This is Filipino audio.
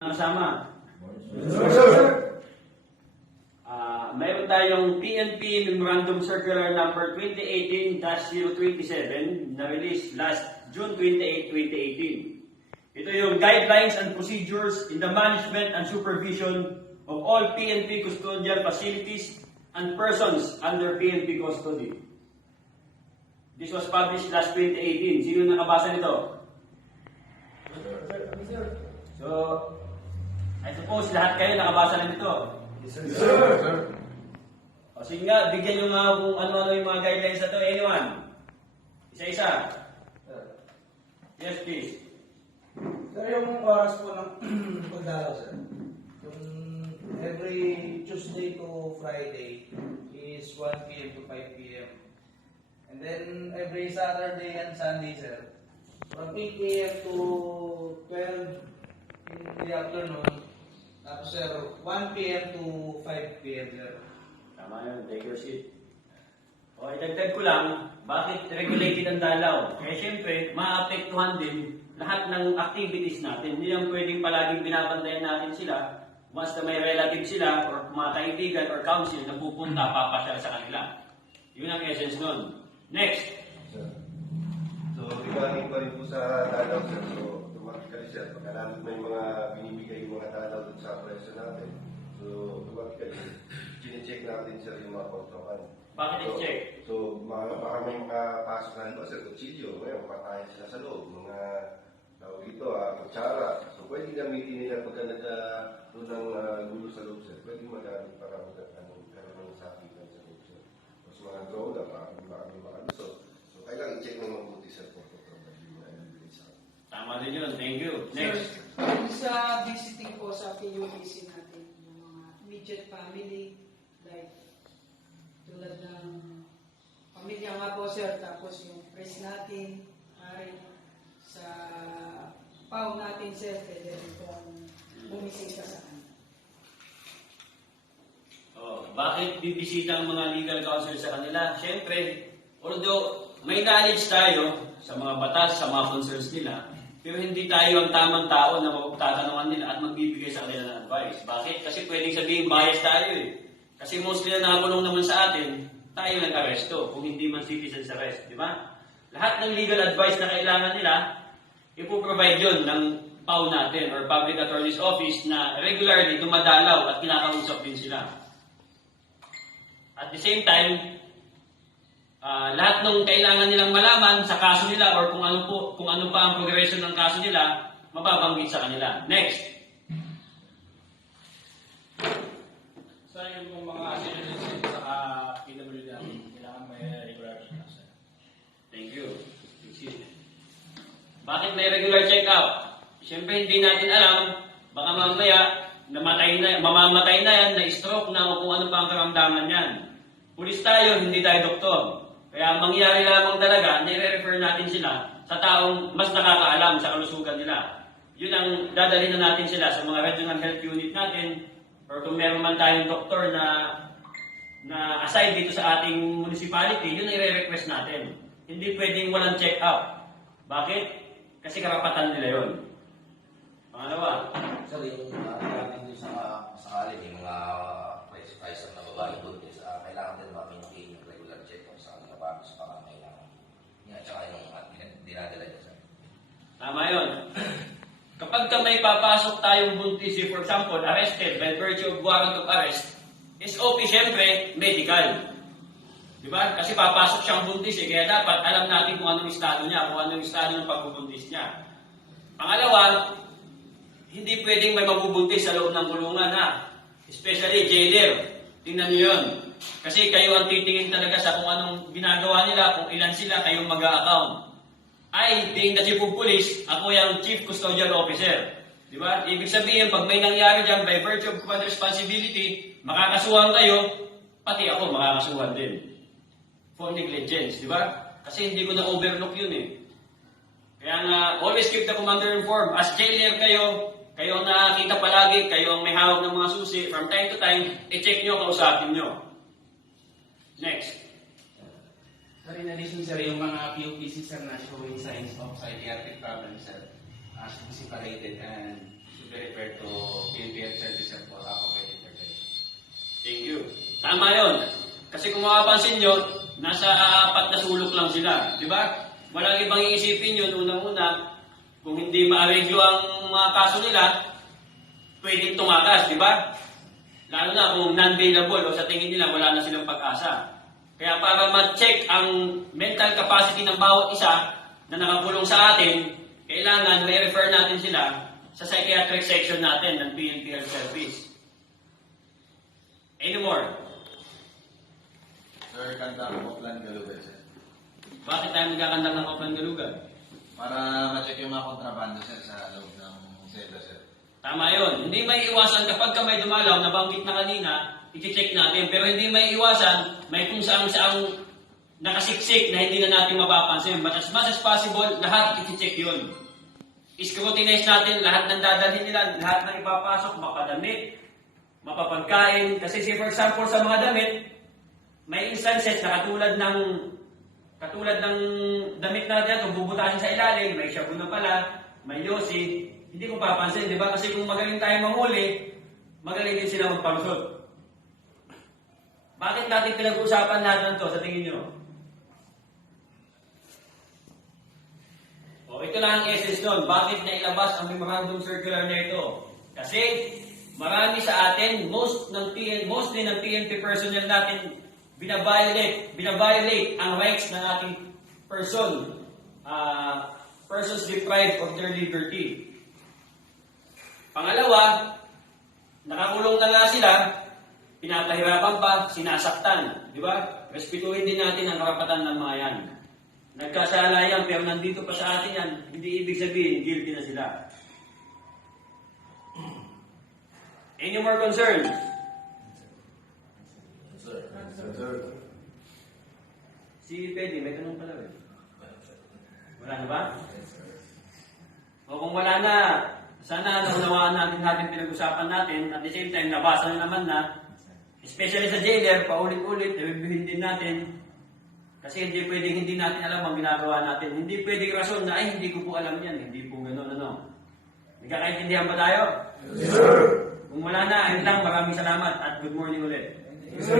Kasama. Sir. Mayroon tayong PNP Memorandum Circular number 2018-027 na release last June 28, 2018. Ito yung guidelines and procedures in the management and supervision of all PNP custodial facilities and persons under PNP custody. This was published last 2018. Sino nakabasa nito? So, I suppose lahat kayo nakabasa na nito. Yes, sir. O sige nga, bigyan nyo nga kung ano-ano yung mga guidelines na to. Anyone? Isa-isa. Yes, please. Sir, yung oras po ng pagdalaw, sir. Yung every Tuesday to Friday is 1 p.m. to 5 p.m. And then every Saturday and Sunday, sir, from 8 a.m. to 12 in the afternoon. Tapos, sir, 1 p.m. to 5 p.m., sir. Tama yun, take your seat. O, idagdag ko lang, bakit regulated ang dalaw? Kaya siyempre, maapektuhan din lahat ng activities natin. Hindi lang pwedeng palaging binabantayan natin sila. Basta may relative sila, or mga kaibigan, or council na pupunta, papasyal sa kanila. Yun ang essence nun. Next. So, regarding pa rin po sa dalaw, sir. So, automatically, sir, pagkalamit may mga binibigay yung mga dalaw dun sa presyo natin. So, automatically, chine-check natin, sir, yung mga kontraban. Bakit i-check? So, baka may makapasok na ba, sir, kutsilyo. Ngayon, patayin sila sa loob. Mga tawag dito, kutsara. So, pwede gamitin nila pagka nagkaroon ng gulo sa loob, sir. Pwede magamit para magkaroon ng sakitan sa loob, sir. Tapos mga droga, baka gusto. So, kailangan i-check ng mabuti, sir, kung kontraban yung mga nabibigay sa akin. Tama din yun. Thank you. Next. Sir, sa visiting po sa PUBC natin, yung mga immediate family, like tulad ng pamilya nga po sir, tapos yung press natin, ay sa PAW natin sir, pwede rin pong bumisita sa kanila. Bakit bibisita ang mga legal counsel sa kanila? Siyempre, although may knowledge tayo sa mga batas, sa mga concerns nila, pero hindi tayo ang tamang tao na magtatanungan nila at magbibigay sa kanila ng advice. Bakit? Kasi pwedeng sabihin bias tayo eh. Kasi mostly na nakakulong naman sa atin, tayo nag-aresto kung hindi man citizen's arrest. Di ba? Lahat ng legal advice na kailangan nila, ipoprovide yun ng PAW natin or Public Attorney's Office na regularly dumadalaw at kinakausap din sila. At the same time, lahat ng kailangan nilang malaman sa kaso nila or kung ano pa ang progression ng kaso nila, mababanggit sa kanila. Next. Sa yung mga citizenship sa PWD natin, kailangan may regular check-up. Thank you. Bakit may regular check-up? Siyempre hindi natin alam, baka mamaya mamamatay na yan, na-stroke na o kung ano pa ang karamdaman yan. Pulis tayo, hindi tayo doktor. Kaya mangyari lamang talaga, nire-refer natin sila sa taong mas nakakaalam sa kalusugan nila. Yun ang dadalhin na natin sila sa mga regional health unit natin or kung meron man tayong doktor na aside dito sa ating municipality, yun ang i-request natin. Hindi pwedeng walang check-up. Bakit? Kasi karapatan nila yun. Pangalawa. Sir, yung natin din sa sakali, yung mga price na babae doon, kailangan din ba maintain yung regular check-up sa kanila bago sa pangangailangan. Yan, tsaka yung dinadala niya, sir. Tama yun. Kapag may papasok tayong buntis, for example, arrested by virtue of warrant of arrest, SOP syempre, medical. Diba? Kasi papasok siyang buntis kaya dapat alam natin kung anong estado niya, kung anong estado ng pagbubuntis niya. Pangalawa, hindi pwedeng may mabubuntis sa loob ng kulungan especially jailer. Tingnan niyo yun. Kasi kayo ang titingin talaga sa kung anong ginagawa nila, kung ilan sila, kayong mag-a-account. Being the chief of police, ako yung chief custodial officer. Di ba? Ibig sabihin, pag may nangyari dyan, by virtue of command responsibility, makakasuhan kayo, pati ako makakasuhan din. For negligence, di ba? Kasi hindi ko na-overlook yun eh. Kaya nga, always keep the commander informed. As jailer kayo ang nakakita palagi, kayo ang may hawak ng mga susi, from time to time, i-check nyo, kausapin nyo. Next. Sir, in addition, sir, yung mga POPC, sir, na showing signs of psychiatric problems, sir, should be separated and should be referred to Health Service sir po, ako kay Dr. Jay. Thank you. Tama yun. Kasi kung makapansin nyo, nasa apat na sulok lang sila. Di ba? Walang ibang iisipin yun. Unang-una, kung hindi maareglo ang mga kaso nila, pwedeng tumakas. Di ba? Lalo na kung non-bailable o sa tingin nila wala na silang pag-asa. Kaya para ma-check ang mental capacity ng bawat isa na nakakulong sa atin, kailangan may refer natin sila sa psychiatric section natin ng PNP Health Service. Any more? Sir, kanta ko Plan Galugan, sir. Bakit tayo magkakandang ng Koplan Galugan? Para ma-check yung mga kontrabando, sir, sa loob ng selda, sir. Tama yun. Hindi may iwasan kapag ka may dumalaw, nabanggit na kanina, i-check natin. Pero hindi may iwasan, may kung saan nakasiksik na hindi na natin mapapansin. But as much as possible, lahat i-check yun. Scrutinize natin lahat ng dadalhin nila, lahat ng ipapasok, mapadamit, mapapagkain. Kasi say for example sa mga damit, may instances na katulad ng damit natin, kung bubutasin sa ilalim, may shabu na pala, may yosi, hindi ko papansin, di ba? Kasi kung magaling tayo manghuli, magaling din sila magpalusot. Bakit natin pinag-uusapan natin to sa tingin nyo? O, ito lang ang essence nun. Bakit nailabas ang memorandum circular na ito? Kasi marami sa atin, mostly ng PNP personnel natin, binabiolate ang rights ng ating persons deprived of their liberty. Pangalawa, nakakulong na nga sila, pinapahirapan pa, sinasaktan. Di ba? Respetuhin din natin ang karapatan ng mga yan. Nagkasala yan, pero nandito pa sa atin yan, hindi ibig sabihin, guilty na sila. Any more concerns? Si Pedi, may tanong pala eh. Wala na ba? O kung wala na, sana naunawaan natin pinag-usapan natin. At the same time, nabasa na naman na, especially sa jailer, paulit-ulit, nabibihin din natin. Kasi hindi pwedeng hindi natin alam ang ginagawa natin. Hindi pwedeng rason na, ay, hindi ko po alam yan. Hindi po gano'n, ano. Nagkakaintindihan ba tayo? Yes, sir! Kung wala na, ayun lang, maraming salamat at good morning ulit. Yes, sir.